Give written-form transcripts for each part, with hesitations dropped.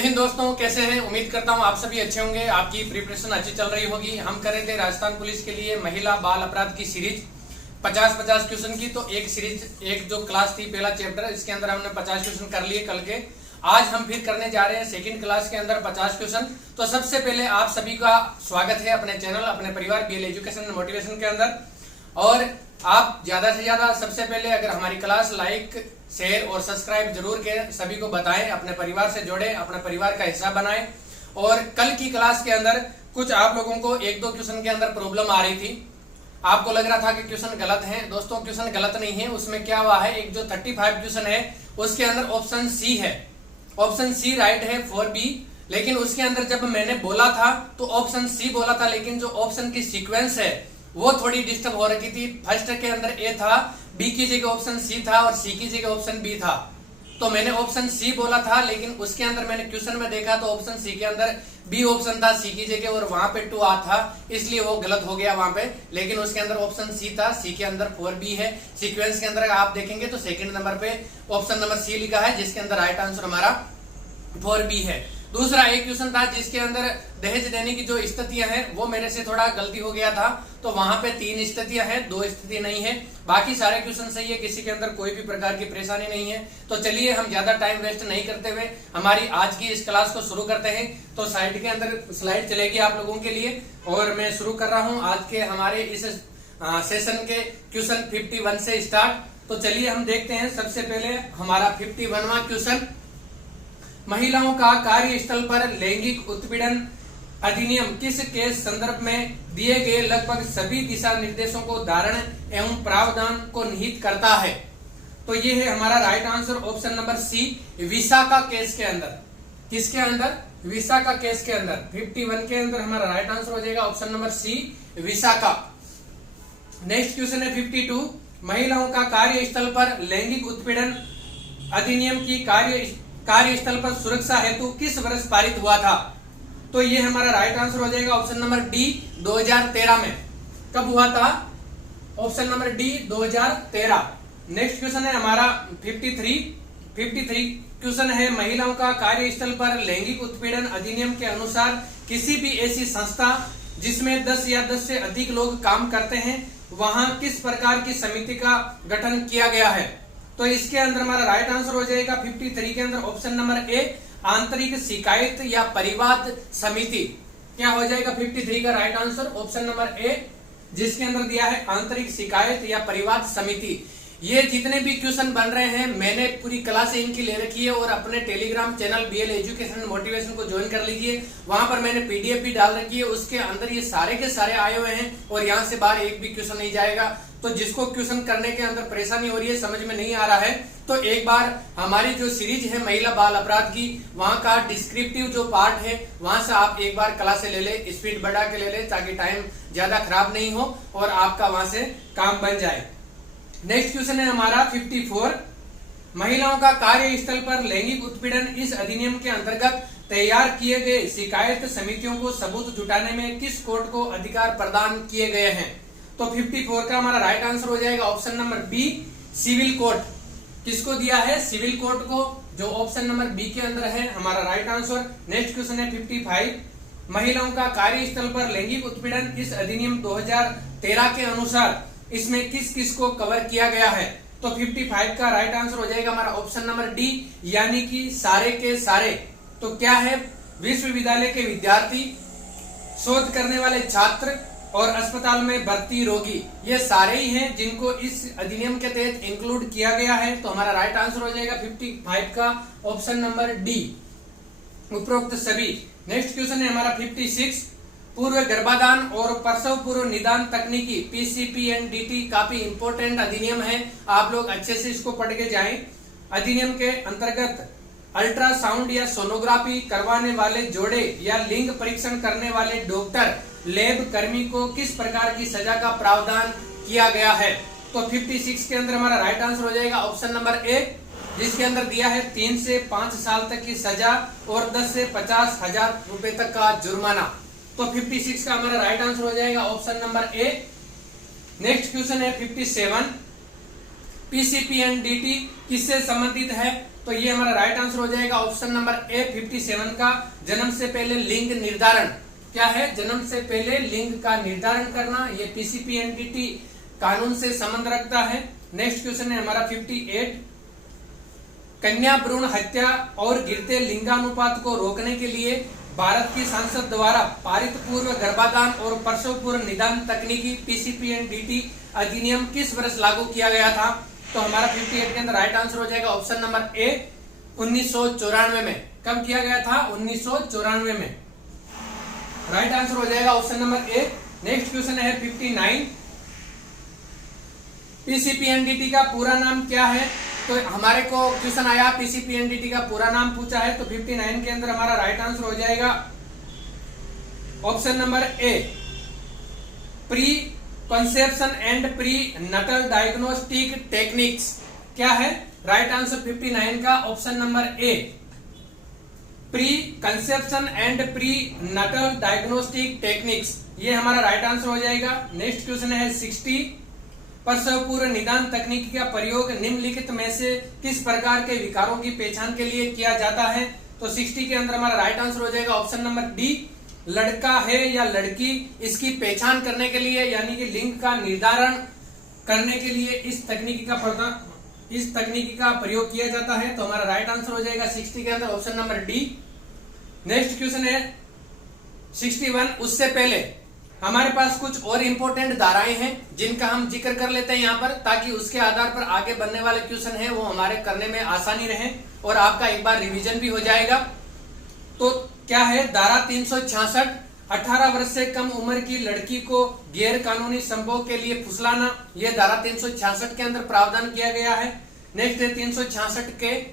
हिंद दोस्तों, कैसे हैं? उम्मीद करता हूं आप सभी अच्छे होंगे। आपकी प्रिपरेशन अच्छी चल रही होगी। हम कर रहे थे राजस्थान पुलिस के लिए महिला बाल अपराध की सीरीज 50-50 क्वेश्चन की। तो एक सीरीज, एक जो क्लास थी पहला चैप्टर, इसके अंदर हमने 50 क्वेश्चन कर लिए कल के। आज हम फिर करने जा रहे हैं सेकंड क्लास के अंदर 50 क्वेश्चन। तो सबसे पहले आप सभी का स्वागत है अपने चैनल, अपने परिवार बीएल एजुकेशन एंड मोटिवेशन के अंदर। और आप ज्यादा से ज्यादा सबसे पहले अगर हमारी क्लास लाइक, शेयर और सब्सक्राइब जरूर के सभी को बताएं, अपने परिवार से जोड़े, अपने परिवार का हिस्सा बनाएं। और कल की क्लास के अंदर कुछ आप लोगों को एक दो क्वेश्चन के अंदर प्रॉब्लम आ रही थी, आपको लग रहा था कि क्वेश्चन गलत है। दोस्तों क्वेश्चन गलत नहीं है। उसमें क्या हुआ है, एक जो 35 क्वेश्चन है उसके अंदर ऑप्शन सी है, ऑप्शन सी राइट है 4B। लेकिन उसके अंदर जब मैंने बोला था तो ऑप्शन सी बोला था, लेकिन जो ऑप्शन की सीक्वेंस है वो थोड़ी डिस्टर्ब हो रखी थी। फर्स्ट के अंदर ए था, बी की जगह ऑप्शन सी था और सी की जगह ऑप्शन बी था। तो मैंने ऑप्शन सी बोला था, लेकिन उसके अंदर मैंने क्वेश्चन में देखा तो ऑप्शन सी के अंदर बी ऑप्शन था सी की जगह, और वहां पे 2 था, इसलिए वो गलत हो गया वहां पे। लेकिन उसके अंदर ऑप्शन सी था, सी के अंदर 4B है। सीक्वेंस के अंदर आप देखेंगे तो सेकंड नंबर पे ऑप्शन नंबर सी लिखा है, जिसके अंदर राइट आंसर हमारा 4B है। दूसरा एक क्वेश्चन था जिसके अंदर दहेज देने की जो स्थितियां हैं वो मेरे से थोड़ा गलती हो गया था। तो वहां पे 3 स्थितियां हैं, 2 स्थिति नहीं है। बाकी सारे क्वेश्चन सही है, किसी के अंदर कोई भी प्रकार की परेशानी नहीं है। तो चलिए हम ज्यादा टाइम वेस्ट नहीं करते हुए हमारी आज की इस क्लास को शुरू करते हैं। तो साइड के अंदर स्लाइड चलेगी आप लोगों के लिए, और मैं शुरू कर रहा हूं आज के हमारे इस सेशन के क्वेश्चन 51 से स्टार्ट। तो चलिए हम देखते हैं। सबसे पहले हमारा 51वां क्वेश्चन, महिलाओं का कार्यस्थल पर लैंगिक उत्पीड़न अधिनियम किस के संदर्भ में दिए गए लगभग सभी दिशा निर्देशों को धारण एवं प्रावधान को निहित करता है? तो ये है हमारा right answer option number C, Vishakha case के अंदर। किसके अंदर? विशाखा केस के अंदर। 51 के अंदर हमारा राइट आंसर हो जाएगा option number C, Vishakha. Next question है 52, महिलाओं का कार्यस्थल पर लैंगिक उत्पीड़न अधिनियम की कार्यस्थल पर सुरक्षा हेतु किस वर्ष पारित हुआ था? तो ये हमारा राइट आंसर हो जाएगा ऑप्शन नंबर डी, 2013 में। कब हुआ था? Option number D, 2013। Next question है हमारा 53 क्वेश्चन है, महिलाओं का कार्यस्थल पर लैंगिक उत्पीड़न अधिनियम के अनुसार किसी भी ऐसी संस्था जिसमें 10 या 10 से अधिक लोग काम करते हैं वहां किस प्रकार की समिति का गठन किया गया है? तो इसके अंदर हमारा राइट आंसर हो जाएगा 53 के अंदर ऑप्शन नंबर ए, आंतरिक शिकायत या परिवाद समिति। क्या हो जाएगा 53 का right answer? Option number A, जिसके अंदर दिया है आंतरिक शिकायत या परिवाद समिति। ये जितने भी क्वेश्चन बन रहे हैं मैंने पूरी क्लास इनकी ले रखी है, और अपने Telegram channel BL education motivation को ज्वाइन कर लीजिए। वहां पर मैंने पीडीएफ भी डाल रखी है, उसके अंदर ये सारे के सारे आए हुए हैं, और यहाँ से बाहर एक भी क्वेश्चन नहीं जाएगा। तो जिसको क्वेश्चन करने के अंदर परेशानी हो रही है, समझ में नहीं आ रहा है, तो एक बार हमारी जो सीरीज है महिला बाल अपराध की, वहां का डिस्क्रिप्टिव जो पार्ट है वहां से आप एक बार क्लास ले ले, स्पीड बढ़ा के ले ले, ताकि टाइम ज्यादा खराब नहीं हो और आपका वहां से काम बन जाए। नेक्स्ट क्वेश्चन है हमारा 54, महिलाओं का कार्यस्थल पर लैंगिक उत्पीड़न इस अधिनियम के अंतर्गत तैयार किए गए शिकायत समितियों को सबूत जुटाने में किस कोर्ट को अधिकार प्रदान किए गए हैं? तो 54 का हमारा राइट आंसर हो जाएगा option number B, civil court. किसको दिया है? सिविल कोर्ट को, जो ऑप्शन नंबर बी के अंदर है हमारा राइट आंसर। नेक्स्ट क्वेश्चन है 55, महिलाओं का कार्यस्थल पर लैंगिक उत्पीड़न इस अधिनियम 2013 के अनुसार इसमें किस किस को कवर किया गया है? तो 55 का राइट आंसर हो जाएगा हमारा ऑप्शन नंबर डी, यानी कि सारे के सारे। तो क्या है? विश्वविद्यालय के विद्यार्थी, शोध करने वाले छात्र और अस्पताल में भर्ती रोगी, ये सारे ही हैं जिनको इस अधिनियम के तहत इंक्लूड किया गया है। तो हमारा राइट आंसर हो जाएगा 55 का ऑप्शन नंबर डी, उपरोक्त सभी। नेक्स्ट क्वेश्चन है हमारा 56, पूर्व गर्भाधान और प्रसव पूर्व निदान तकनीकी PCPNDT काफी इंपोर्टेंट अधिनियम है, आप लोग अच्छे से इसको पढ़ के जाएं। अधिनियम के अंतर्गत अल्ट्रासाउंड या सोनोग्राफी करवाने वाले जोड़े या लिंग परीक्षण करने वाले डॉक्टर, लैब कर्मी को किस प्रकार की सजा का प्रावधान किया गया है? तो 56 के अंदर हमारा राइट आंसर हो जाएगा ऑप्शन नंबर ए, जिसके अंदर दिया है 3 से 5 साल तक की सजा और 10 से 50,000 रुपए तक का जुर्माना। तो 56 का हमारा राइट आंसर हो जाएगा option number A. Next question है 57, पीसीपीएनडीटी किससे संबंधित है? तो ये हमारा राइट आंसर हो जाएगा ऑप्शन नंबर ए 57 का जन्म से पहले लिंग निर्धारण। क्या है? जन्म से पहले लिंग का निर्धारण करना, ये पीसीपीएनडीटी कानून से संबंध रखता है। नेक्स्ट क्वेश्चन है हमारा 58, कन्या भ्रूण हत्या और गिरते लिंगानुपात को रोकने के लिए भारत की संसद द्वारा पारित पूर्व गर्भाधान और प्रसव पूर्व निदान तकनीकी पीसीपीएनडीटी अधिनियम किस वर्ष लागू किया गया था? तो हमारा 58 के अंदर राइट आंसर हो जाएगा ऑप्शन नंबर ए 1994 में। कब किया गया था? 1994 में। राइट आंसर हो जाएगा option number A. Next question है 59, पीसीपीएनडीटी का पूरा नाम क्या है? तो हमारे को क्वेश्चन आया पीसीपीएनडीटी का पूरा नाम पूछा है, तो 59 के अंदर हमारा राइट आंसर हो जाएगा option number A pre conception and pre Nuttall diagnostic techniques. क्या है? राइट आंसर 59 का option number A pre conception and pre Nuttall diagnostic techniques, ये हमारा राइट आंसर हो जाएगा। नेक्स्ट क्वेश्चन है 60, प्रसव पूर्व निदान तकनीक का प्रयोग निम्नलिखित में से किस प्रकार के विकारों की पहचान के लिए किया जाता है? तो 60 के अंदर हमारा राइट आंसर हो जाएगा ऑप्शन नंबर डी, लड़का है या लड़की, इसकी पहचान करने के लिए यानी कि लिंग का निर्धारण करने के लिए इस तकनीकी का प्रयोग किया जाता है। तो हमारा राइट आंसर हो जाएगा 60 के अंदर option number D. Next question है 61, उससे पहले हमारे पास कुछ और इंपॉर्टेंट धाराएं हैं जिनका हम जिक्र कर लेते हैं यहाँ पर, ताकि उसके आधार पर आगे बनने वाले क्वेश्चन है वो हमारे करने में आसानी रहे और आपका एक बार रिवीजन भी हो जाएगा। तो क्या है? धारा 366, 18 वर्ष से कम उम्र की लड़की को गैर कानूनी संभोग के लिए फुसलाना, यह धारा 366 के अंदर प्रावधान किया गया है। नेक्स्ट है 366 के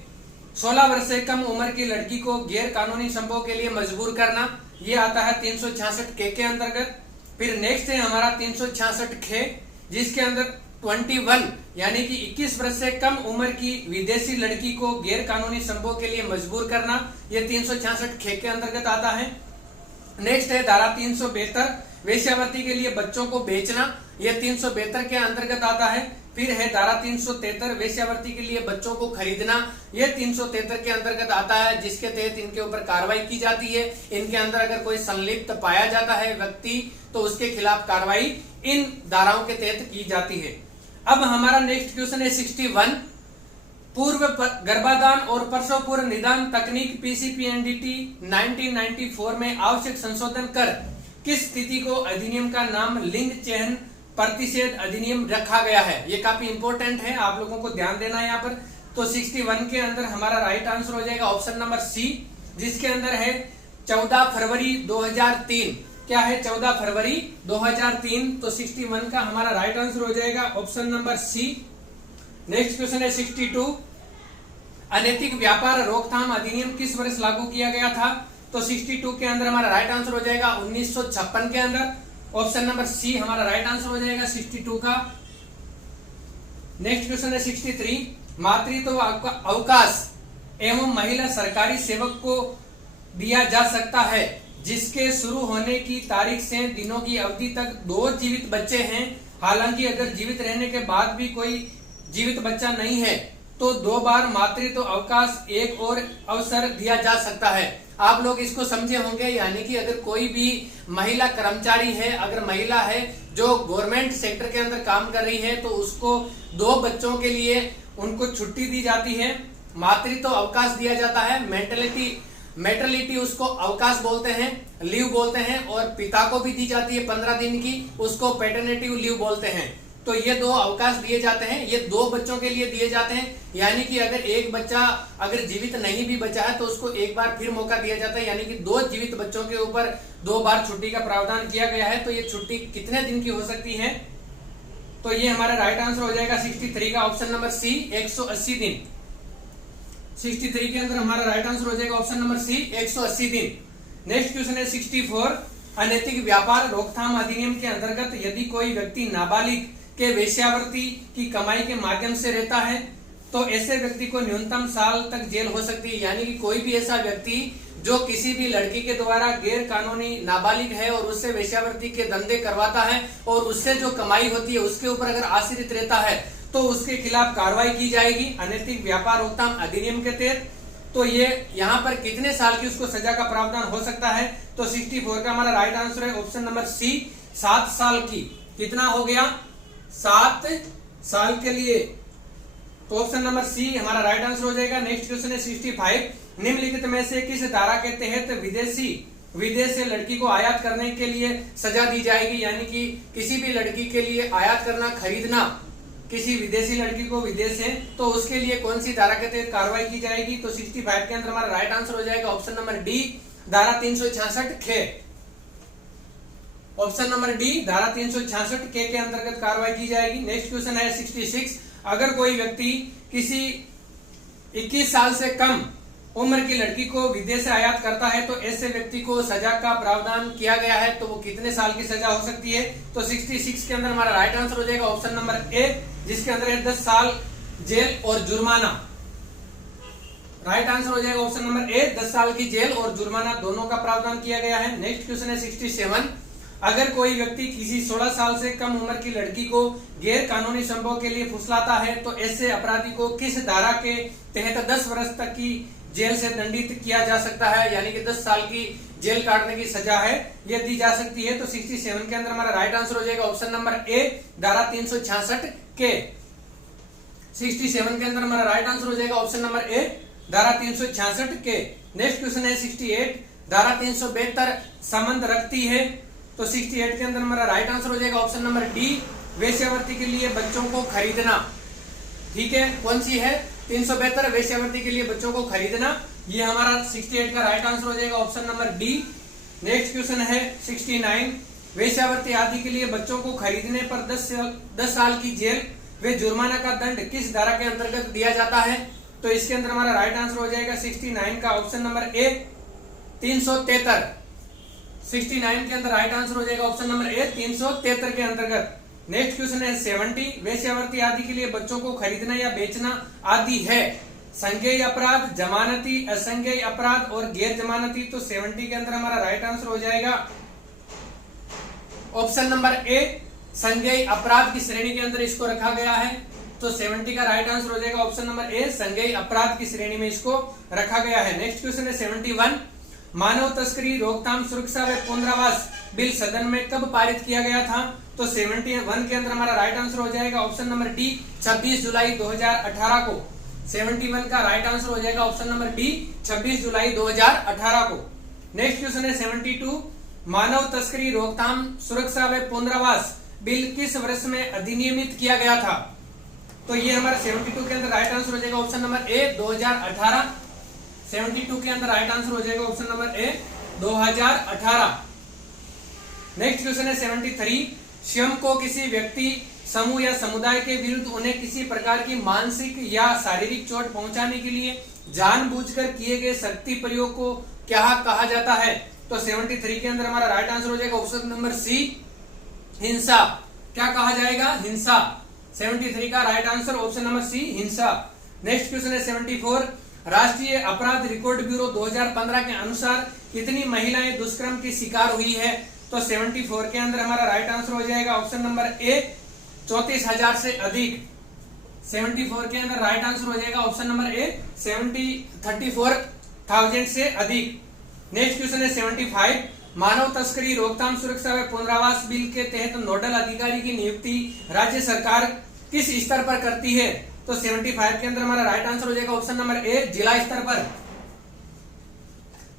16 वर्ष से कम उम्र की लड़की को गैर कानूनी संभोग के लिए मजबूर करना, यह आता है 366 के अंतर्गत। फिर नेक्स्ट है हमारा 366 खे, जिसके अंदर 21 यानी कि 21 वर्ष से कम उम्र की विदेशी लड़की को गैर कानूनी संभोग के लिए मजबूर करना, यह 366 खे के अंतर्गत आता है। नेक्स्ट है धारा 372, वेश्यावृत्ति के लिए बच्चों को बेचना, यह 372 के अंतर्गत आता है। फिर है धारा 373, वेश्यावृत्ति के लिए बच्चों को खरीदना, यह 373 के अंतर्गत आता है, जिसके तहत इनके ऊपर कार्रवाई की जाती है। इनके अंदर अगर कोई संलिप्त पाया जाता है व्यक्ति तो उसके खिलाफ कार्रवाई इन धाराओं के तहत की जाती है। अब हमारा नेक्स्ट क्वेश्चन है 61, पूर्व गर्भाधान और प्रसव पूर्व निदान तकनीक पीसीपीएनडीटी 1994 में आवश्यक संशोधन कर किस स्थिति को अधिनियम का नाम लिंग चयन प्रतिषेध अधिनियम रखा गया है? ये काफी इंपॉर्टेंट है, आप लोगों को ध्यान देना है यहाँ पर। तो 61 के अंदर हमारा राइट आंसर हो जाएगा ऑप्शन नंबर सी, जिसके अंदर है 14 फरवरी 2003। क्या है? 14 फरवरी 2003। तो 61 का हमारा राइट आंसर हो जाएगा option number C. Next question है 62, अनैतिक व्यापार रोकथाम अधिनियम किस वर्ष लागू किया गया था? तो 62 के अंदर हमारा राइट आंसर हो जाएगा 1956 के अंदर, ऑप्शन नंबर सी हमारा राइट आंसर हो जाएगा 62 का। नेक्स्ट क्वेश्चन है 63, मातृत्व अवकाश एवं महिला सरकारी सेवक को दिया जा सकता है जिसके शुरू होने की तारीख से दिनों की अवधि तक 2 जीवित बच्चे हैं। हालांकि अगर जीवित रहने के बाद भी कोई जीवित बच्चा नहीं है तो 2 बार मातृत्व अवकाश एक और अवसर दिया जा सकता है। आप लोग इसको समझे होंगे, यानी कि अगर कोई भी महिला कर्मचारी है, अगर महिला है जो गवर्नमेंट सेक्टर के अंदर काम कर रही है, तो उसको 2 बच्चों के लिए उनको छुट्टी दी जाती है, मातृत्व अवकाश दिया जाता है। मैटरनिटी उसको अवकाश बोलते हैं, लीव बोलते हैं, और पिता को भी दी जाती है 15 दिन की, उसको पैटर्निटी लीव बोलते हैं। तो ये 2 अवकाश दिए जाते हैं, ये 2 बच्चों के लिए दिए जाते हैं। यानी कि अगर एक बच्चा अगर जीवित नहीं भी बचा है तो उसको एक बार फिर मौका दिया जाता है, यानी कि 2 जीवित बच्चों के ऊपर 2 बार छुट्टी का प्रावधान किया गया है। तो ये छुट्टी कितने दिन की हो सकती है? तो ये हमारा राइट आंसर हो जाएगा 63 का ऑप्शन नंबर सी, 180 दिन। 63 के अंदर हमारा राइट आंसर हो जाएगा ऑप्शन नंबर सी, 180 दिन। नेक्स्ट क्वेश्चन है 64, अनैतिक व्यापार रोकथाम अधिनियम के अंतर्गत यदि कोई व्यक्ति नाबालिग के वेश्यावृत्ति की कमाई के माध्यम से रहता है तो ऐसे व्यक्ति को न्यूनतम साल तक जेल हो सकती है। यानी कि कोई भी ऐसा व्यक्ति जो किसी भी लड़की के द्वारा गैर कानूनी नाबालिग है और उससे वेश्यावृत्ति के धंधे करवाता है और उससे जो कमाई होती है उसके ऊपर अगर आश्रित रहता है तो उसके खिलाफ कार्रवाई की जाएगी अनैतिक व्यापार रोकथाम अधिनियम के तहत। तो ये यहाँ पर कितने साल की उसको सजा का प्रावधान हो सकता है? तो 64 का हमारा राइट आंसर है ऑप्शन नंबर सी, 7 साल की। कितना हो गया? 7 साल के लिए, तो ऑप्शन नंबर सी हमारा राइट आंसर हो जाएगा। नेक्स्ट क्वेश्चन है 65, निम्नलिखित में से किस धारा के तहत विदेश से लड़की को आयात करने के लिए सजा दी जाएगी? यानी कि किसी भी लड़की के लिए आयात करना, खरीदना किसी विदेशी लड़की को विदेश से, तो उसके लिए कौन सी धारा के तहत कार्रवाई की जाएगी? तो 65 के अंदर हमारा राइट आंसर हो जाएगा ऑप्शन नंबर डी, धारा 366 के। ऑप्शन नंबर डी, धारा 366 के अंतर्गत कार्रवाई की जाएगी। नेक्स्ट क्वेश्चन है 66, अगर कोई व्यक्ति किसी 21 साल से कम उम्र की लड़की को विदेश से आयात करता है तो ऐसे व्यक्ति को सजा का प्रावधान किया गया है, तो वो कितने साल की सजा हो सकती है? तो 66 के अंदर हमारा राइट आंसर हो जाएगा ऑप्शन नंबर ए, जिसके अंदर है 10 साल जेल और जुर्माना। राइट आंसर हो जाएगा ऑप्शन नंबर ए, 10 साल की जेल और जुर्माना दोनों का प्रावधान किया गया है। नेक्स्ट क्वेश्चन है 67, अगर कोई व्यक्ति किसी 16 साल से कम उम्र की लड़की को गैर कानूनी संभोग के लिए फुसलाता है तो ऐसे अपराधी को किस धारा के तहत 10 वर्ष तक की जेल से दंडित किया जा सकता है? यानी कि 10 साल की जेल काटने की सजा है, यह दी जा सकती है। तो 67 के अंदर हमारा राइट आंसर हो जाएगा ऑप्शन नंबर ए, धारा 366 के। 67 के अंदर हमारा राइट आंसर हो जाएगा ऑप्शन नंबर ए, धारा 366 के। नेक्स्ट क्वेश्चन है 68, धारा 372 संबंध रखती है, तो 68 के अंदर हमारा राइट आंसर हो जाएगा ऑप्शन नंबर डी, वेश्यावृत्ति के लिए बच्चों को खरीदना। ठीक है, कौन सी है? 372, वेश्यावृत्ति के लिए बच्चों को खरीदना, ये हमारा 68 का राइट आंसर हो जाएगा option number D. Next question है 69, वेश्यावृत्ति आदि के लिए बच्चों को खरीदने पर 10 साल की जेल व जुर्माना का दंड किस धारा के अंतर्गत दिया जाता है? तो इसके अंदर हमारा राइट आंसर हो जाएगा 69 का ऑप्शन नंबर ए, 373। 69 के अंदर राइट आंसर हो जाएगा ऑप्शन नंबर ए, 373 के अंतर्गत। नेक्स्ट क्वेश्चन है 70, वेश्यावृत्ति आदि के लिए बच्चों को खरीदना या बेचना आदि है संज्ञेय अपराध, जमानती, असंज्ञेय अपराध और गैर जमानती। तो 70 के अंदर हमारा राइट आंसर हो जाएगा ऑप्शन नंबर ए, संज्ञेय अपराध की श्रेणी के अंदर इसको रखा गया है। तो 70 का राइट आंसर हो जाएगा ऑप्शन नंबर ए, संज्ञेय अपराध की श्रेणी में इसको रखा गया है। नेक्स्ट क्वेश्चन है 71, मानव तस्करी रोकथाम सुरक्षा व पुनरावास बिल सदन में कब पारित किया गया था? तो 71 के अंदर हमारा राइट आंसर हो जाएगा ऑप्शन नंबर डी, 26 जुलाई 2018 को। 71 का राइट आंसर हो जाएगा ऑप्शन नंबर डी, 26 जुलाई 2018 को। नेक्स्ट क्वेश्चन है 72, मानव तस्करी रोकथाम सुरक्षा व पुनरावास बिल किस वर्ष में अधिनियमित किया गया था? तो ये हमारा 72 के अंदर राइट आंसर हो जाएगा ऑप्शन नंबर ए, 2018। 72 के अंदर राइट आंसर हो जाएगा option number A, 2018। Next question है 73, स्वयं को किसी व्यक्ति, समूह या समुदाय के विरुद्ध उन्हें किसी प्रकार की मानसिक या शारीरिक चोट पहुंचाने के लिए जानबूझकर किए गए शक्ति प्रयोग को क्या कहा जाता है? तो 73 के अंदर हमारा राइट आंसर हो जाएगा ऑप्शन नंबर सी, हिंसा। क्या कहा जाएगा? हिंसा। 73 का right answer option number C, हिंसा। नेक्स्ट क्वेश्चन है 74, राष्ट्रीय अपराध रिकॉर्ड ब्यूरो 2015 के अनुसार कितनी महिलाएं दुष्कर्म की शिकार हुई है? तो 74 के अंदर हमारा राइट आंसर हो जाएगा ऑप्शन नंबर ए, 34,000 से अधिक। 74 के अंदर राइट आंसर हो जाएगा ऑप्शन नंबर ए, 34,000 से अधिक। नेक्स्ट क्वेश्चन है 75, मानव तस्करी रोकथाम सुरक्षा व पुनरावास बिल के तहत नोडल अधिकारी की नियुक्ति राज्य सरकार किस स्तर पर करती है? तो 75 के अंदर हमारा राइट आंसर हो जाएगा ऑप्शन नंबर ए, जिला स्तर पर।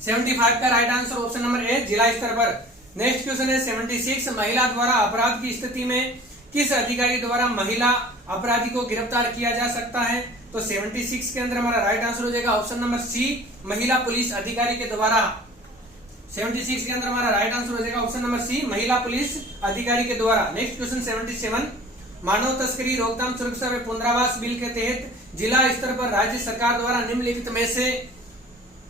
75 का right answer option number A, जिला स्तर पर। नेक्स्ट क्वेश्चन है 76, महिला द्वारा अपराध की स्थिति में किस अधिकारी द्वारा महिला अपराधी को गिरफ्तार किया जा सकता है? तो 76 के अंदर हमारा राइट आंसर हो जाएगा ऑप्शन नंबर सी, महिला पुलिस अधिकारी के द्वारा। 76 के अंदर हमारा राइट आंसर हो जाएगा ऑप्शन नंबर सी, महिला पुलिस अधिकारी के द्वारा। नेक्स्ट क्वेश्चन 77, मानव तस्करी रोकथाम सुरक्षा व पुनरावास बिल के तहत जिला स्तर पर राज्य सरकार द्वारा निम्नलिखित में से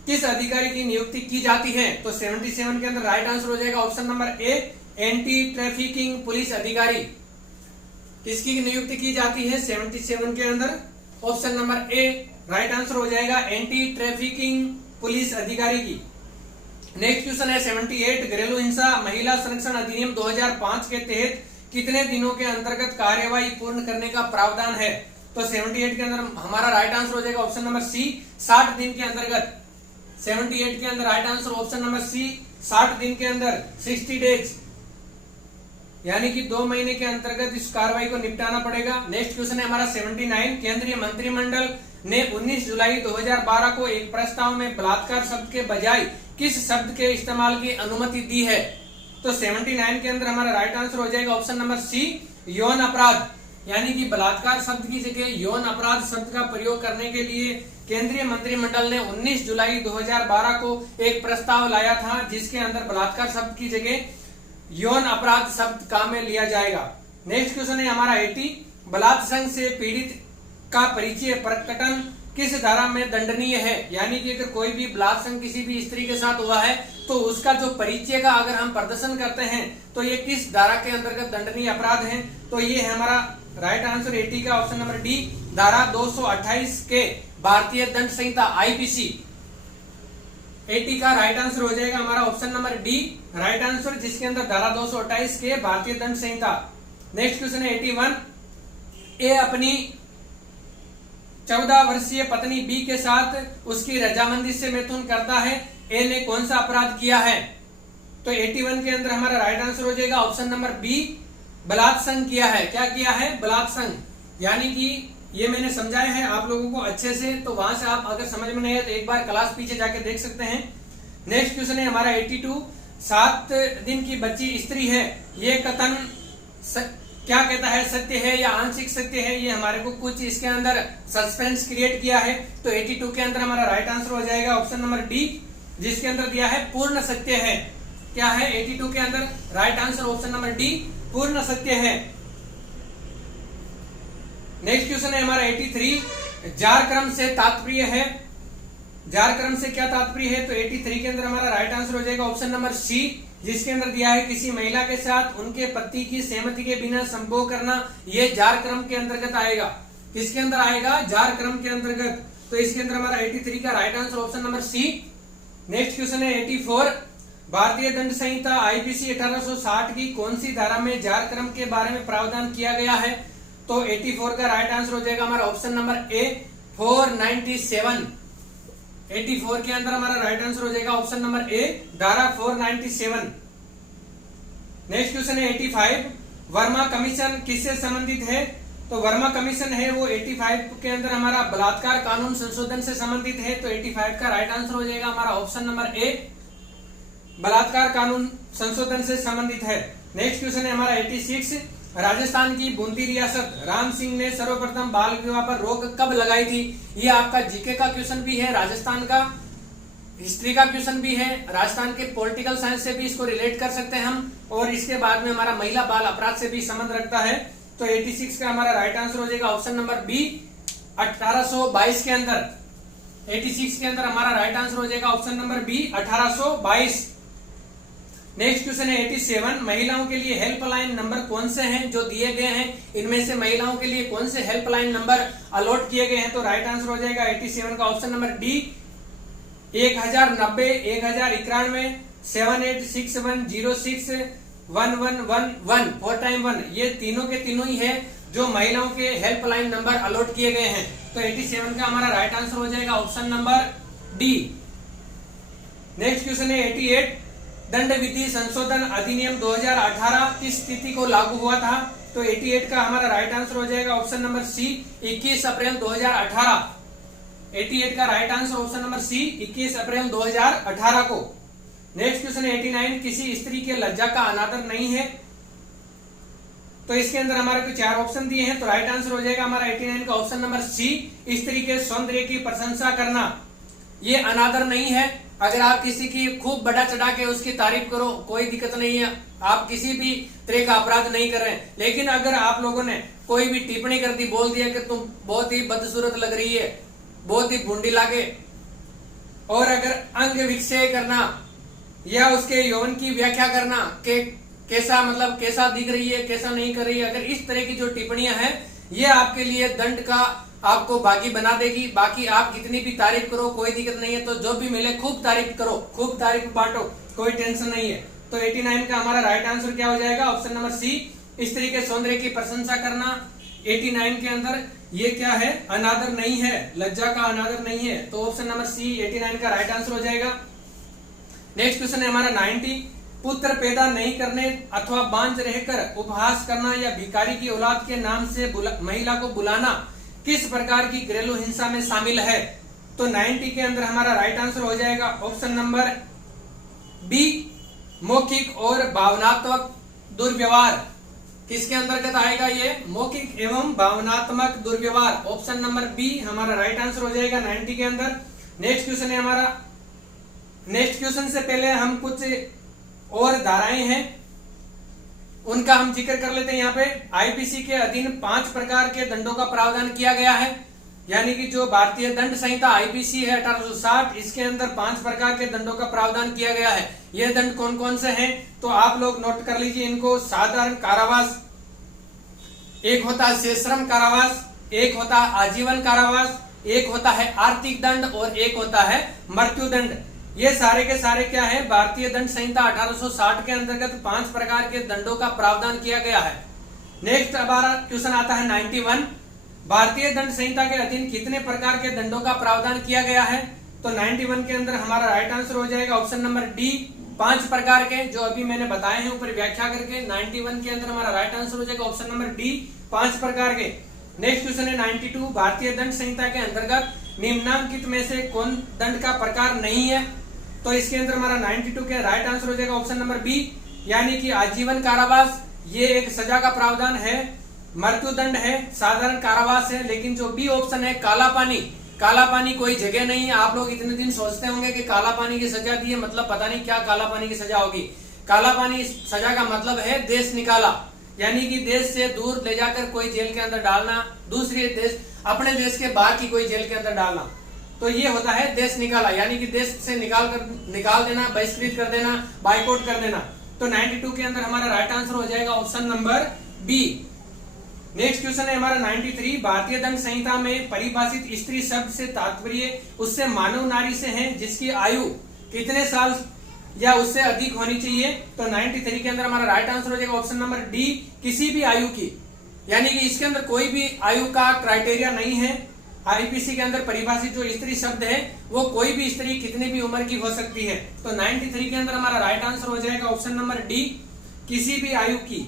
किस अधिकारी की नियुक्ति की जाती है? तो 77 के अंदर राइट आंसर हो जाएगा option number A, anti trafficking police अधिकारी। किसकी नियुक्ति की जाती है 77 के अंदर? Option number A right answer हो जाएगा एंटी ट्रैफिकिंग पुलिस अधिकारी की। नेक्स्ट क्वेश्चन है 78, घरेलू हिंसा महिला संरक्षण अधिनियम 2005 के तहत कितने दिनों के अंतर्गत कार्यवाही पूर्ण करने का प्रावधान है? तो 78 के अंदर हमारा राइट आंसर हो जाएगा ऑप्शन नंबर सी 60 दिन के अंतर्गत। 78 के अंदर right answer option number C 60 दिन के अंदर 60 डेज, यानी कि 2 महीने के अंतर्गत इस कार्रवाई को निपटाना पड़ेगा। नेक्स्ट क्वेश्चन है हमारा 79, केंद्रीय मंत्रिमंडल ने 19 जुलाई 2012 को एक प्रस्ताव में बलात्कार शब्द के बजाय किस शब्द के इस्तेमाल की अनुमति दी है? तो 79 के अंदर हमारा राइट आंसर हो जाएगा ऑप्शन नंबर सी यौन अपराध, यानी कि बलात्कार शब्द की जगह यौन अपराध शब्द का प्रयोग करने के लिए केंद्रीय मंत्रिमंडल ने 19 जुलाई 2012 को एक प्रस्ताव लाया था, जिसके अंदर बलात्कार शब्द की जगह यौन अपराध शब्द काम में लिया जाएगा। नेक्स्ट क्वेश्चन है हमारा 80, बलात्कार से पीड़ित का परिचय प्रकटन किस धारा में दंडनीय है? यानी कि अगर कोई भी बलात्कार किसी भी स्त्री के साथ हुआ है तो उसका जो परिचय का अगर हम प्रदर्शन करते हैं तो ये किस धारा के अंतर्गत दंडनीय अपराध है? तो ये है हमारा राइट आंसर 80 का ऑप्शन नंबर डी, धारा 228 के भारतीय दंड संहिता आईपीसी। 80 का राइट आंसर हो जाएगा हमारा option number D right answer, जिसके अंदर धारा 228 के भारतीय दंड संहिता। नेक्स्ट क्वेश्चन है 81, ए अपनी 14 वर्षीय पत्नी बी के साथ उसकी रजामंदी से मैथुन करता है, ए ने कौन सा अपराध किया है? तो 81 के अंदर हमारा राइट आंसर हो जाएगा ऑप्शन नंबर बी, बलात्कार किया है। क्या किया है? बलात्कार, यानी कि ये मैंने समझाया है आप लोगों को अच्छे से, तो वहां से आप अगर समझ में नहीं है तो एक बार क्लास पीछे जाके देख सकते हैं। नेक्स्ट क्वेश्चन है हमारा 82, 7 दिन की बच्ची स्त्री है, ये कथन क्या कहता है, सत्य है या आंशिक सत्य है? ये हमारे को कुछ इसके अंदर सस्पेंस क्रिएट किया है। तो 82 के अंदर हमारा राइट आंसर हो जाएगा ऑप्शन नंबर डी, जिसके अंदर दिया है पूर्ण सत्य है। क्या है 82 के अंदर? Right answer option number D, पूर्ण सत्य है। नेक्स्ट क्वेश्चन है हमारा 83, जार क्रम से तात्पर्य है, जार क्रम से क्या तात्पर्य है? तो 83 के अंदर हमारा राइट आंसर हो जाएगा ऑप्शन नंबर सी, जिसके अंदर दिया है किसी महिला के साथ उनके पति की सहमति के बिना संभोग करना, ये जार क्रम के अंतर्गत आएगा। किसके अंदर आएगा? जार क्रम के अंतर्गत। तो इसके अंदर हमारा 83 का right answer option number C. Next question है 84, भारतीय दंड संहिता आईपीसी 1860 की कौन सी धारा में जार क्रम के बारे में प्रावधान किया गया है? तो 84 का राइट आंसर हो जाएगा हमारा ऑप्शन नंबर ए 497। 84 के अंदर हमारा राइट आंसर हो जाएगा ऑप्शन नंबर ए, धारा 497। नेक्स्ट क्वेश्चन है 85, वर्मा कमीशन किससे संबंधित है? तो वर्मा कमीशन है वो 85 के अंदर हमारा बलात्कार कानून संशोधन से संबंधित है। तो 85 का राइट आंसर हो जाएगा हमारा ऑप्शन नंबर ए, बलात्कार कानून संशोधन से संबंधित है। नेक्स्ट क्वेश्चन है हमारा 86, राजस्थान की बूंदी रियासत राम सिंह ने सर्वप्रथम बाल विवाह पर रोक कब लगाई थी? ये आपका जीके का क्वेश्चन भी है, राजस्थान का हिस्ट्री का क्वेश्चन भी है, राजस्थान के पॉलिटिकल साइंस से भी इसको रिलेट कर सकते हैं हम, और इसके बाद में हमारा महिला बाल अपराध से भी संबंध रखता है। तो 86 का हमारा राइट आंसर हो जाएगा ऑप्शन नंबर बी, 1822 के अंदर। 86 के अंदर हमारा राइट आंसर हो जाएगा option number B, 1822। Next question है 87, महिलाओं के लिए हेल्पलाइन नंबर कौन से हैं जो दिए गए हैं? इनमें से महिलाओं के लिए कौन से हेल्पलाइन नंबर अलॉट किए गए हैं? तो राइट आंसर हो जाएगा 87 का ऑप्शन नंबर डी, 1090, 1091, 7861061111 4 टाइम 1, ये तीनों के तीनों ही है जो महिलाओं के हेल्पलाइन नंबर अलॉट किए गए हैं। तो 87 का हमारा राइट आंसर हो जाएगा option number D. Next question है 88, दंड विधि संशोधन अधिनियम 2018 किस तिथि को लागू हुआ था? तो 88 का हमारा राइट आंसर हो जाएगा ऑप्शन नंबर सी, 21 अप्रैल 2018। 88 का right answer option number C, 21 अप्रैल 2018 को। नेक्स्ट क्वेश्चन है 89, किसी स्त्री के लज्जा का अनादर नहीं है? तो इसके अंदर हमारे को 4 ऑप्शन दिए हैं। तो राइट आंसर हो जाएगा हमारा 89 का ऑप्शन नंबर सी, स्त्री के सौंदर्य की प्रशंसा करना, ये अनादर नहीं है। अगर आप किसी की खूब बड़ा चढ़ा के उसकी तारीफ करो, कोई दिक्कत नहीं है, आप किसी भी तरह का अपराध नहीं कर रहे हैं। लेकिन अगर आप लोगों ने कोई भी टिप्पणी कर दी, बोल दिया कि तुम बहुत ही बदसूरत लग रही है, बहुत ही भूंडी लागे, और अगर अंग विक्षय करना या उसके यौवन की व्याख्या करना कि कैसा मतलब कैसा दिख रही है, कैसा नहीं कर रही है, अगर इस तरह की जो टिप्पणियां हैं ये आपके लिए दंड का आपको बागी बना देगी। बाकी आप कितनी भी तारीफ करो कोई दिक्कत नहीं है, तो जो भी मिले खूब तारीफ करो, खूब तारीफ बांटो, कोई टेंशन नहीं है। तो 89 का हमारा राइट आंसर क्या हो जाएगा? ऑप्शन नंबर सी, स्त्री के सौंदर्य की प्रशंसा करना 89 के अंदर ये क्या है, अनादर नहीं है, लज्जा का अनादर नहीं है, तो ऑप्शन नंबर सी 89 का राइट आंसर हो जाएगा। नेक्स्ट क्वेश्चन है हमारा 90, पुत्र पैदा नहीं करने अथवा बांझ रहकर उपहास करना या भिखारी की औलाद के नाम से महिला को बुलाना किस प्रकार की घरेलू हिंसा में शामिल है, तो 90 के अंदर हमारा राइट आंसर हो जाएगा ऑप्शन नंबर बी, मौखिक और भावनात्मक दुर्व्यवहार। किसके अंतर्गत आएगा ये, मौखिक एवं भावनात्मक दुर्व्यवहार, ऑप्शन नंबर बी हमारा राइट आंसर हो जाएगा 90 के अंदर। नेक्स्ट क्वेश्चन है हमारा, नेक्स्ट क्वेश्चन से पहले हम कुछ और धाराएं हैं उनका हम जिक्र कर लेते हैं। यहाँ पे आईपीसी के अधीन 5 प्रकार के दंडों का प्रावधान किया गया है, यानी कि जो भारतीय दंड संहिता आईपीसी है 1860, इसके अंदर 5 प्रकार के दंडों का प्रावधान किया गया है। ये दंड कौन कौन से हैं, तो आप लोग नोट कर लीजिए इनको। साधारण कारावास, एक होता है सश्रम कारावास, एक होता है आजीवन कारावास, एक होता है आर्थिक दंड और एक होता है मृत्यु दंड। ये सारे के सारे क्या है, भारतीय दंड संहिता 1860 के अंतर्गत 5 प्रकार के दंडों का प्रावधान किया गया है। नेक्स्ट हमारा क्वेश्चन आता है 91, भारतीय दंड संहिता के अधीन कितने प्रकार के दंडों का प्रावधान किया गया है, तो 91 के अंदर हमारा राइट आंसर हो जाएगा ऑप्शन नंबर डी, 5 प्रकार के, जो अभी मैंने बताए हैं ऊपर व्याख्या करके। 91 के अंदर हमारा राइट आंसर हो जाएगा ऑप्शन नंबर डी, 5 प्रकार के। नेक्स्ट क्वेश्चन है 92, भारतीय दंड संहिता के अंतर्गत निम्नलिखित में से कौन दंड का प्रकार नहीं है, तो इसके अंदर हमारा 92 के राइट आंसर हो जाएगा ऑप्शन नंबर बी, यानी कि आजीवन कारावास, ये एक सजा का प्रावधान है, मृत्यु दंड है, साधारण कारावास है, लेकिन जो बी ऑप्शन है काला पानी, काला पानी कोई जगह नहीं है। आप लोग इतने दिन सोचते होंगे कि काला पानी की सजा दी है, मतलब पता नहीं क्या काला पानी की सजा होगी। काला पानी सजा का मतलब है देश निकाला, यानी कि देश से दूर ले जाकर कोई जेल के अंदर डालना, दूसरे देश, अपने देश के बाहर की कोई जेल के अंदर डालना, तो ये होता है देश निकाला, यानी कि देश से निकाल देना, बहिष्कृत कर देना, बाइकआउट कर देना। तो 92 के अंदर हमारा राइट आंसर हो जाएगा option number B. Next question है हमारा 93, भारतीय दंड संहिता में परिभाषित स्त्री शब्द से तात्पर्य उससे मानव नारी से है जिसकी आयु कितने साल या उससे अधिक होनी चाहिए, तो 93 के अंदर हमारा राइट आंसर हो जाएगा ऑप्शन नंबर डी, किसी भी आयु की, यानी कि इसके अंदर कोई भी आयु का क्राइटेरिया नहीं है। आईपीसी के अंदर परिभाषित जो स्त्री शब्द है वो कोई भी स्त्री कितनी भी उम्र की हो सकती है, तो 93 के अंदर हमारा राइट आंसर हो जाएगा ऑप्शन नंबर डी, किसी भी आयु की।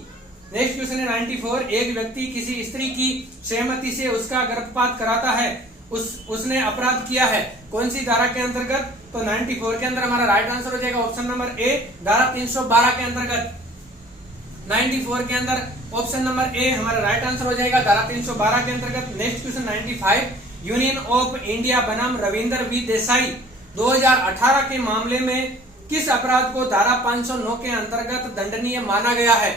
नेक्स्ट क्वेश्चन है 94, एक व्यक्ति किसी स्त्री की सहमति से उसका गर्भपात कराता है, उसने अपराध किया है, कौन सी धारा के अंतर्गत, तो 94 के अंदर हमारा राइट आंसर हो जाएगा ऑप्शन नंबर ए, धारा 312 के अंतर्गत। 94 के अंदर ऑप्शन नंबर ए हमारा राइट आंसर हो जाएगा धारा 312 के अंतर्गत। Next question 95, union of India बनाम रविंदर वी देसाई 2018 के मामले में किस अपराध को धारा 509 के अंतर्गत दंडनीय माना गया है,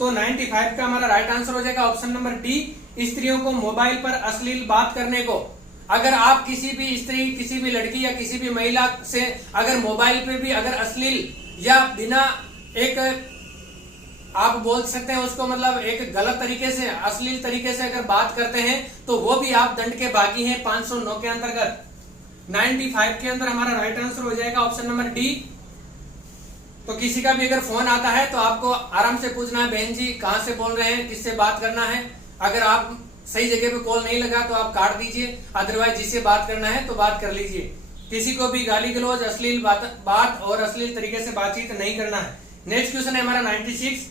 तो 95 का हमारा राइट आंसर हो जाएगा ऑप्शन नंबर डी, स्त्रियों को मोबाइल पर अश्लील बात करने को। अगर आप किसी भी स्त्री, किसी भी लड़की या किसी भी महिला से अगर मोबाइल पे भी अगर अश्लील या बिना एक, आप बोल सकते हैं उसको, मतलब एक गलत तरीके से, अश्लील तरीके से अगर बात करते हैं तो वो भी आप दंड के भागी हैं 509 के अंतर्गत। 95 के अंदर हमारा राइट आंसर हो जाएगा ऑप्शन नंबर डी। तो किसी का भी अगर फोन आता है तो आपको आराम से पूछना है, बहन जी कहाँ से बोल रहे हैं, किससे बात करना है। अगर आप सही जगह पे कॉल नहीं लगा तो आप काट दीजिए, अदरवाइज जिससे बात करना है तो बात कर लीजिए। किसी को भी गाली गलौज, अश्लील बात और अश्लील तरीके से बातचीत नहीं करना है। नेक्स्ट क्वेश्चन है हमारा 96,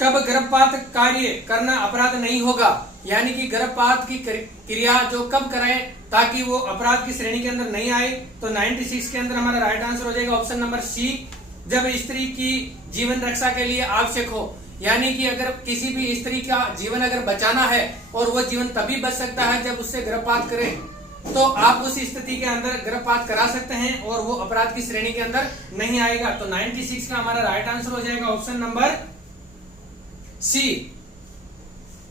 कब गर्भपात कार्य करना अपराध नहीं होगा, यानी कि गर्भपात की क्रिया जो कब करें ताकि वो अपराध की श्रेणी के अंदर नहीं आए, तो 96 के अंदर हमारा राइट आंसर हो जाएगा ऑप्शन नंबर सी, जब स्त्री की जीवन रक्षा के लिए आवश्यक हो, यानी कि अगर किसी भी स्त्री का जीवन अगर बचाना है और वो जीवन तभी बच सकता है जब उससे गर्भपात करे, तो आप उस स्थिति के अंदर गर्भपात करा सकते हैं और वो अपराध की श्रेणी के अंदर नहीं आएगा। तो 96 का हमारा राइट आंसर हो जाएगा option number C.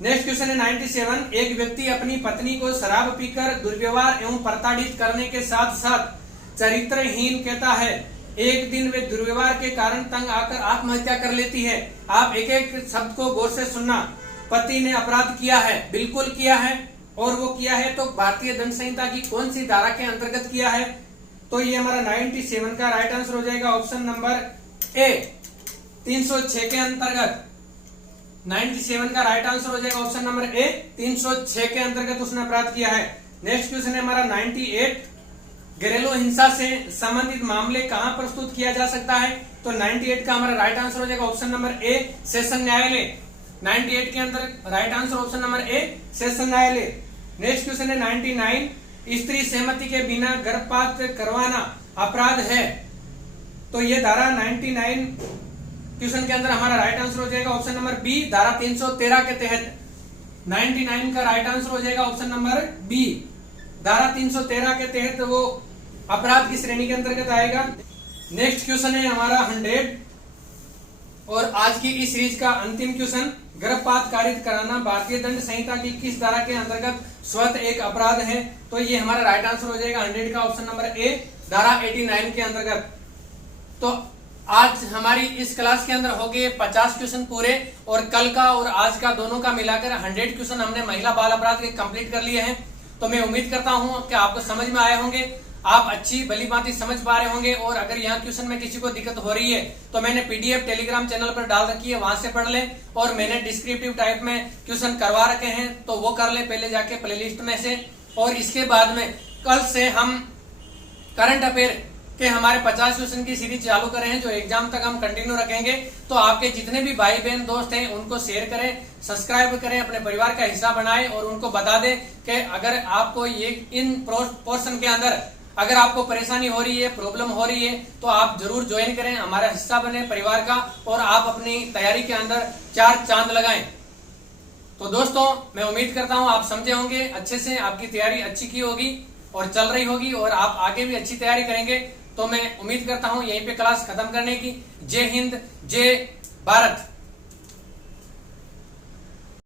Next question है 97, एक व्यक्ति अपनी पत्नी को शराब पीकर दुर्व्यवहार एवं प्रताड़ित करने के साथ साथ चरित्रहीन कहता है। एक दिन वे दुर्व्यवहार के कारण तंग आकर आत्महत्या कर लेती है। आप एक एक शब्द को गौर से सुनना। पति ने अपराध किया है, बिल्कुल किया है, और वो किया है तो भारतीय दंड संहिता की कौन सी धारा के अंतर्गत किया है, तो ये हमारा 97 का राइट आंसर हो जाएगा ऑप्शन नंबर ए, 306 के अंतर्गत 97 का राइट आंसर हो जाएगा ऑप्शन नंबर ए, 306 के अंतर्गत उसने अपराध किया है। नेक्स्ट क्वेश्चन है हमारा 98, घरेलू हिंसा से संबंधित मामले कहां प्रस्तुत किया जा सकता है? तो 98 का हमारा राइट आंसर हो जाएगा ऑप्शन नंबर ए, सेशन न्यायालय। 98 के अंदर right answer option number A, session न्यायालय। नेक्स्ट क्वेश्चन है 99, स्त्री सहमति के बिना गर्भपात करवाना अपराध है। तो ये धारा 99 क्वेश्चन के अंदर हमारा राइट आंसर हो जाएगा ऑप्शन नंबर बी, धारा 313 के तहत 99 का राइट आंसर हो जाएगा ऑप्शन नंबर बी, धारा 313 के तहत वो अपराध की श्रेणी के अंतर्गत आएगा। नेक्स्ट क्वेश्चन है हमारा 100 और आज की इस सीरीज का अंतिम क्वेश्चन, गर्भपात कारित कराना भारतीय दंड संहिता की किस धारा के अंतर्गत स्वतः एक अपराध है? तो ये हमारा राइट आंसर हो जाएगा 100 का ऑप्शन नंबर ए, धारा 89 के अंतर्गत। तो आज हमारी इस क्लास के अंदर हो गए 50 क्वेश्चन पूरे, और कल का और आज का दोनों का मिलाकर 100 क्वेश्चन हमने महिला बाल अपराध के कंप्लीट कर लिए हैं। तो मैं उम्मीद करता हूं कि आपको समझ में आए होंगे, आप अच्छी भली भांति समझ पा रहे होंगे। और अगर यहाँ क्वेश्चन में किसी को दिक्कत हो रही है तो मैंने पीडीएफ टेलीग्राम चैनल पर डाल रखी है, वहां से पढ़ ले। और मैंने डिस्क्रिप्टिव टाइप में क्वेश्चन करवा रखे हैं, तो वो कर ले पहले जाके प्लेलिस्ट में से। और इसके बाद में कल से हम करंट अफेयर के हमारे 50 क्वेश्चन की सीरीज चालू करें हैं, जो एग्जाम तक हम कंटिन्यू रखेंगे। तो आपके जितने भी भाई बहन दोस्त हैं उनको शेयर करें, सब्सक्राइब करें, अपने परिवार का हिस्सा बनाएं और उनको बता दें कि अगर आपको ये इन पोर्शन के अंदर अगर आपको परेशानी हो रही है, प्रॉब्लम हो रही है, तो आप जरूर ज्वाइन करें, हमारा हिस्सा बने परिवार का, और आप अपनी तैयारी के अंदर 4 चांद लगाएं। तो दोस्तों मैं उम्मीद करता हूं आप समझे होंगे अच्छे से, आपकी तैयारी अच्छी की होगी और चल रही होगी, और आप आगे भी अच्छी तैयारी करेंगे। तो मैं उम्मीद करता हूं यहीं पे क्लास खत्म करने की। जय हिंद, जय भारत।